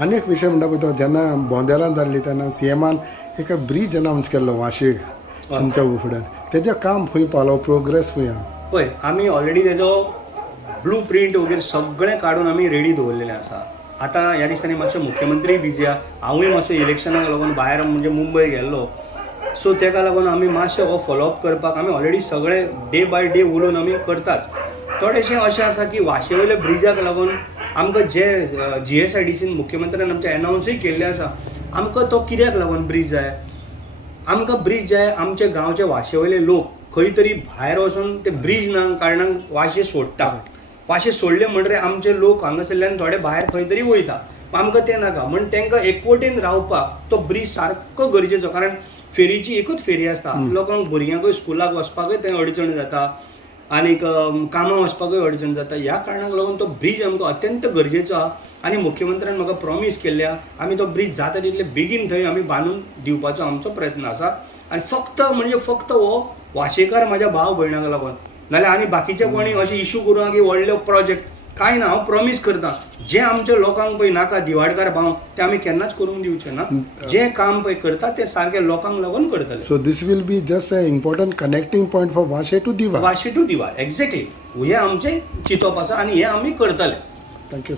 आनी एक विशय म्हणटा पळय तो जेन्ना बोंदेरान जाल्ली तेन्ना सीएमान एक ब्रीज अनाउन्स केल्लो वाशेक तुमच्या फुड्यान तेजें काम खंय पावलो प्रोग्रेस खंय आहा पळय आमी ऑलरेडी तेजो ब्लू प्रिंट वगैरे सगळें काडून आमी रेडी दवरलेलें आसा. आतां ह्या दिसांनी मातशे मुख्यमंत्री बिजी आहा, हांवूय मातसो इलेक्शनाक लागून भायर म्हणजे मुंबय गेल्लो, सो तेका लागून आमी मातशें हो फॉलोअप करपाक आमी ऑलरेडी सगळे डे बाय डे उलोवन आमी करताच. थोडेशें अशें आसा की वाशे वयल्या ब्रिजाक लागून आमकां जे GSIDCन मुख्यमंत्र्यान आमच्या अनाउन्सूय केल्लें आसा, आमकां तो कित्याक लागून ब्रीज जाय. आमकां ब्रीज जाय, आमचे गांवचे वाशे वयले लोक खंय तरी भायर वचून ते ब्रीज ना कारणान वाशे सोडटा. वाशे सोडले म्हणटरे आमचे लोक हांगासरल्यान थोडे भायर खंय तरी वयता, आमकां तें नाका म्हण तांकां एकवटेन रावपाक तो ब्रीज सारको गरजेचो. कारण फेरीची एकूच फेरी आसता, लोकांक भुरग्यांकूय स्कुलाक वचपाकूय थंय अडचण जाता आनीक कामां वचपाकूय अडचण जाता. ह्या कारणाक लागून तो ब्रीज आमकां अत्यंत गरजेचो आहा आनी मुख्यमंत्र्यान म्हाका प्रॉमीस केल्ले आहा आमी तो ब्रीज जाता तितले बेगीन थंय आमी बांदून दिवपाचो आमचो प्रयत्न आसा. आनी फक्त हो वाशेकार म्हाज्या भाव भयणाक लागून, नाल्यार आनी बाकीचे कोणी अशे इशू करूं की व्हडले प्रोजेक्ट कांय ना. हांव प्रॉमीस करता जे आमच्या लोकांक पळय नाका दिवाडकार भाव ते आमी केन्नाच करूंक दिवचे ना. जे काम पळय करता ते सारके लोकांक लागून करतले. So this will be just a important connecting point for वाशे टू दिवार. वाशे टू दिवार एक्झॅक्टली हे आमचे चिंतप आसा आनी हे आमी करतले. थँक्यू.